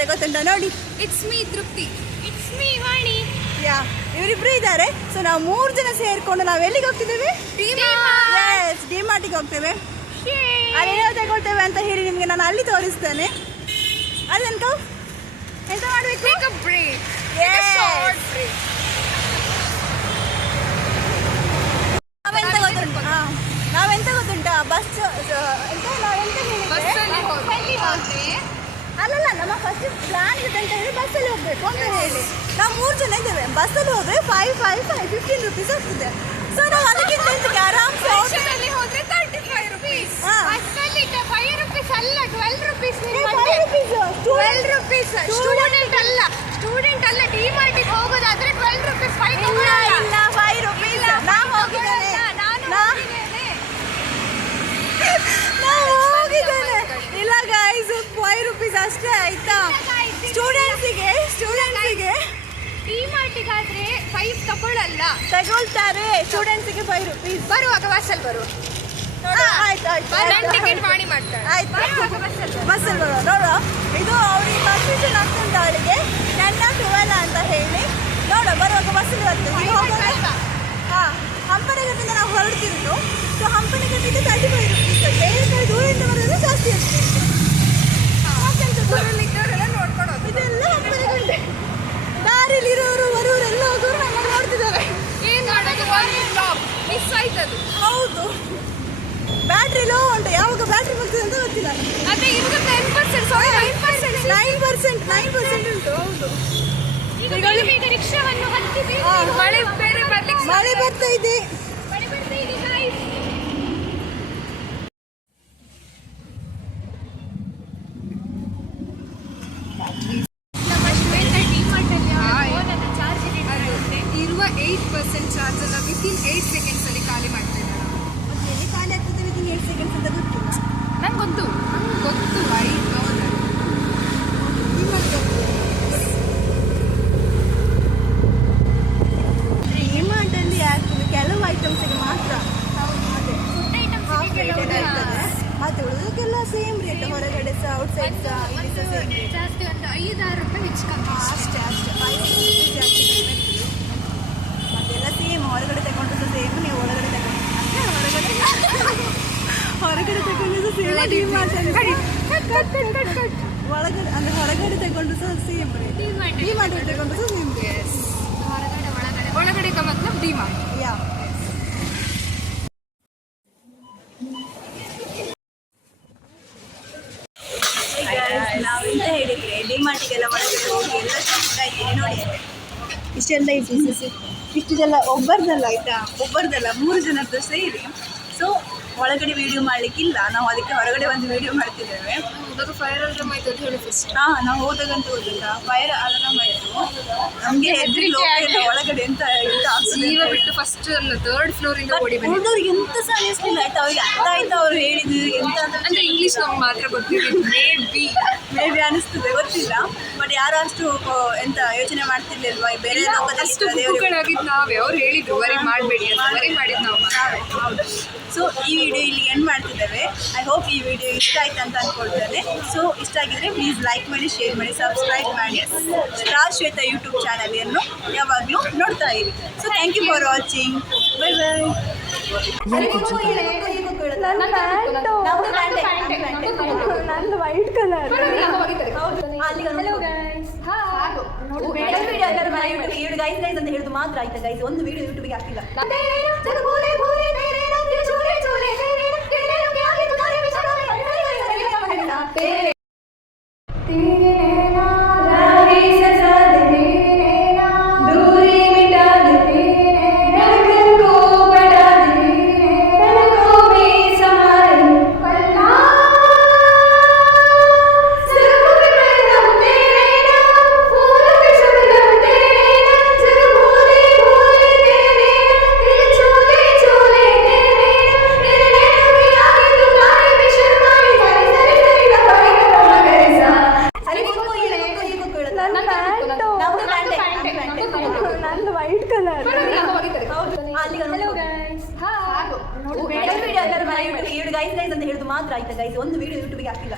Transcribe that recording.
ಇದ್ದಾರೆ ಗೊತ್ತುಂಟ ನೋಡಿ. ಇಟ್ಸ್ ಮೀ ತೃಪ್ತಿ. ಇಟ್ಸ್ ಮೀ ವಾಣಿ. ಯಾ ಇವರಿಬ್ರು ಇದ್ದಾರೆ. ಸೊ ನಾವು 3 ಜನ ಸೇರ್ಕೊಂಡು ನಾವು ಎಲ್ಲಿಗೆ ಹೋಗ್ತಿದ್ದೇವೆ? ಡಿಮಾರ್ಟಿಗೆ ಹೋಗ್ತೇವೆ. ಅಲ್ಲೇನೋ ತಗೊಳ್ತೇವೆ ಅಂತ ಹೇಳಿ ನಿಮಗೆ ನಾನು ಅಲ್ಲಿ ತೋರಿಸ್ತೇನೆ. ಅಲ್ಲಿ ತನಕ ಎಂತ ಮಾಡಬೇಕು? Take a break. Take a short break. ನಾವೆಂತ ಗೊತ್ತುಂಟಾ ಬಸ್ ಎಂತ ಬಸ್ಸಲ್ಲಿ ಹೋದ್ರೆ ಅಲ್ಲಲ್ಲ ನಮ್ಮ ಫಸ್ಟ್ ಪ್ಲಾನ್ ಇದೆ ಅಂತ ಹೇಳಿ ಬಸ್ಸಲ್ಲಿ ಹೋಗ್ಬೇಕು ಅಂತ ಹೇಳಿ ನಾವು 3 ಜನ ಇದ್ದೇವೆ. ಬಸ್ಸಲ್ಲಿ ಹೋದ್ರೆ 15 rupees ಆಗ್ತದೆ. ಸೊ ನಾವು ಅದಕ್ಕಿಂತ ಎಂತಕ್ಕೆ ಆರಾಮ್ಸೆ ಬಸ್ಸಲ್ಲಿ ಹೋದ್ರೆ 35 rupees. ಬಸ್ಸಲ್ಲಿ 5 rupees ಅಲ್ಲ 12 rupees. 12 rupees. ಸ್ಟೂಡೆಂಟ್ ಅಲ್ಲ ಡಿಮಾರ್ಟಿಗೆ ಹೋಗೋದಾದ್ರೆ 12 rupees. 5 ಇಲ್ಲ 5 rupees. ನಾವು ಹೋಗಿದ್ದೇನೆ. ಇಲ್ಲ ಗೈಸ್ 5 rupees ಅಷ್ಟೇ ಆಯ್ತಾ. ಸ್ಟೂಡೆಂಟ್ಸಿಗೆ ಡಿಮಾರ್ಟಿಗಾದ್ರೆ 5 ತಗೊಳ್ತಾರೆ. ಸ್ಟೂಡೆಂಟ್ಸಿಗೆ 5 rupees. ಬರುವಾಗ ಬಸ್ಸಲ್ಲಿ ಬರುವ. ಆಯ್ತು ಟಿಕೆಟ್ ಮಾಡಿ ಮಾಡ್ತಾರೆ. ಆಯ್ತು ಬಸ್ಸಲ್ಲಿ ಬರುವ. ನೋಡುವ ಇದು ಅವ್ರಿಗೆ ಕನ್ಫ್ಯೂಷನ್ ಆಗ್ತುಂಟು ಅವಳಿಗೆ 10 12 ಅಂತ ಹೇಳಿ. ನೋಡುವ ಬರುವಾಗ ಬಸ್ಸಲ್ಲಿ ಬರ್ತದೆ. ಈಗ ಹೋಗುವಾಗ ಹಂಪನಘಟ್ಟದಿಂದ ನಾವು ಹೊರಡ್ತಿರೋದು. So ಹಂಪನಘಟ್ಟಕ್ಕೆ 35 rupees. ಬೇರೆ ಕಡೆ ದೂರದಿಂದ ಬರೋದು ಜಾಸ್ತಿ ಇರ್ತದೆ. ದೂರಲ್ಲಿದ್ದವರೆಲ್ಲ ನೋಡ್ಕೊಂಡು ಹೋಗ್ತಾರೆ. ಇದೆಲ್ಲ ಹಂಪನಘಟ್ಟೆ. ದಾರಿಲಿರೋರು ಬರೋರೆಲ್ಲ ಹೋಗೋರು ನಮ್ಮ ನೋಡ್ತಿದ್ದಾರೆ. ಏನು ಮಾಡೋದು? ಮಿಸ್ ಆಯ್ತದು. ಹೌದು ಬ್ಯಾಟ್ರಿ ಲೋ ಉಂಟು. ಯಾವಾಗ ಬ್ಯಾಟ್ರಿ ಬರ್ತದೆ ಅಂತ ಗೊತ್ತಿಲ್ಲ. ಅದೇ ಇವಾಗ 10% 9% ಉಂಟು. ಹೌದು ಈಗ ರಿಕ್ಷಾವನ್ನು ಹತ್ತಿದೆ. ಮಳೆ ಬೇರೆ ಬರ್ಲಿಕ್ಕೆ ಮಳೆ ಬರ್ತಾ ಇದೆ. ಇರುವ 8% ಚಾರ್ಜ್ ಅನ್ನ ವಿತಿನ್ 8 seconds ಅಲ್ಲಿ ಖಾಲಿ ಮಾಡ್ತಾ ಇದ್ದಾರೆ. ಎಲ್ಲಿ ಖಾಲಿ ಆಗ್ತದೆ ವಿತಿನ್ 8 seconds ಅಂತ ಗೊತ್ತಿಲ್ಲ. ನಂಗೆ ಗೊತ್ತು ಐ ನೋ ದಟ್. ಡಿಮಾರ್ಟಲ್ಲಿ ಆಗ್ತದೆ ಕೆಲವು ಐಟಮ್ಸ್ಗೆ ಮಾತ್ರ. ಮತ್ತೆ ಉಳಿದಕ್ಕೆಲ್ಲ ಸೇಮ್ ರೇಟ್. ಹೊರಗಡೆ ಸಹ ಔಟ್ಸೈಡ್ ಸಹ ಇಲ್ಲಿ ಸಹ ಸೇಮ್ ರೇಟ್. ಜಾಸ್ತಿ ಒಂದು 5-6 ರೂಪಾಯಿ ಹೆಚ್ಚು ಅಷ್ಟೇ 5 rupees ಜಾಸ್ತಿ ಕಡಿಮೆ ಇರ್ತದೆ. ಮತ್ತೆಲ್ಲ ಸೇಮ್. ಹೊರಗಡೆ ತಗೊಂಡು ಸೇಮ್. ನೀವು ಒಳಗಡೆ ತಗೊಂಡು ಹೊರಗಡೆ ತಗೊಂಡು ಸೇಮ್. ಒಳಗಡೆ ಅಂದರೆ ಹೊರಗಡೆ ತಗೊಂಡು ಸಹ ಸೇಮ್ ರೇಟ್. ಡಿಮಾರ್ಟ್ ತಗೊಂಡು ಸಹ ಸೇಮ್ ರೇಟ್. ಒಳಗಡೆ का मतलब ಡಿಮಾರ್ಟ್. ಯಾ ನಾವೆಂತ ಹೇಳಿದ್ರೆ ಡಿಮಾರ್ಟಿಗೆಲ್ಲ ಒಳಗಡೆ ಹೋಗಿ ಎಲ್ಲ ಶಾಪಿಂಗ್ ಆಯ್ತು ನೋಡಿ. ಇಷ್ಟೆಲ್ಲ ಈ ಪೀಸಸ್ ಇಷ್ಟೆಲ್ಲ ಒಬ್ಬರದಲ್ಲ ಆಯ್ತಾ. ಒಬ್ಬರದಲ್ಲ 3 ಜನದ್ದು ಸೇರಿ. ಸೊ ಒಳಗಡೆ ವಿಡಿಯೋ ಮಾಡಲಿಕ್ಕಿಲ್ಲ. ನಾವು ಅದಕ್ಕೆ ಹೊರಗಡೆ ಒಂದು ವಿಡಿಯೋ ಮಾಡ್ತಿದ್ದೇವೆ. ಹೋದಾಗ ಫೈರ್ ಅಲಾರ್ಮ್ ಆಯ್ತು ಅಂತ ಹೇಳಿ ಫಸ್ಟ್. ನಾವು ಹೋದಾಗಂತ ಹೋದಿಲ್ಲ. ಫೈರ್ ಅಲಾರ್ಮ್ ಆಯಿತು. ನಮಗೆ ಹೆದರಿ ಒಳಗಡೆ ಎಂತ ಜೀವ ಬಿಟ್ಟು ಫಸ್ಟ್ ಅಲ್ಲ 3rd floor ಇಂದ ಓಡಿ ಬಂದಿದ್ದು. ಹುಡುಗರಿಗೆ ಎಂತ ಸಹ ಅನಿಸ್ತಿಲ್ಲ ಆಯ್ತಾ. ಅವ್ರಿಗೆ ಅರ್ಥ ಆಯ್ತಾ ಅವ್ರು ಹೇಳಿದ್ದು ಎಂತ ಅಂದ್ರೆ ಇಂಗ್ಲಿಷ್ ನಮ್ಗೆ ಮಾತ್ರ ಗೊತ್ತಿದೆ. ಮೇ ಬಿ ಅನಿಸ್ತದೆ ಗೊತ್ತಿಲ್ಲ. ಬಟ್ ಯಾರು ಅಷ್ಟು ಎಂತ ಯೋಚನೆ ಮಾಡ್ತಿರ್ಲಿಲ್ವಾ ಬೇರೆ ಅಷ್ಟು ಬುಕ್ಕುಗಳಾಗಿದ್ದು ನಾವೇ. ಅವ್ರು ಹೇಳಿದ್ರು ವರಿ ಮಾಡಬೇಡಿ ಅಂತ. ವರಿ ಮಾಡಿದ್ದು ನಾವು. ಹೌದು. ಸೊ ಈ ವಿಡಿಯೋ ಇಲ್ಲಿ ಎಂಡ್ ಮಾಡ್ತಿದ್ದೇವೆ. ಐ ಹೋಪ್ ಈ ವಿಡಿಯೋ ಇಷ್ಟ ಆಯ್ತು ಅಂತ ಅಂದ್ಕೊಳ್ತೇನೆ. ಸೊ ಇಷ್ಟ ಆಗಿದ್ರೆ ಪ್ಲೀಸ್ ಲೈಕ್ ಮಾಡಿ, ಶೇರ್ ಮಾಡಿ, ಸಬ್ಸ್ಕ್ರೈಬ್ ಮಾಡಿ. ಶ್ವೇತಾ ಯೂಟ್ಯೂಬ್ ಚಾನಲನ್ನು ಯಾವಾಗಲೂ ನೋಡ್ತಾ ಇರಿ. So thank you for watching. Bye bye. ನಂದು ವೈಟ್ ಕಲರ್. ಗೈಸ್ ಅಂತ ಹೇಳಿದ್ರು ಮಾತ್ರ ಆಯ್ತಾ ಗೈಸ್. ಒಂದು ವಿಡಿಯೋ ಯೂಟ್ಯೂಬ್ಗೆ ಹಾಕಿಲ್ಲ. ನಂದು ವೈಟ್ ಕಲರ್. ಗೈಸ್ ಅಂತ ಹೇಳಿದ್ರು ಮಾತ್ರ ಆಯ್ತಾ ಗೈಸ್. ಒಂದು ವಿಡಿಯೋ ಯೂಟ್ಯೂಬ್ಗೆ ಹಾಕಿಲ್ಲ.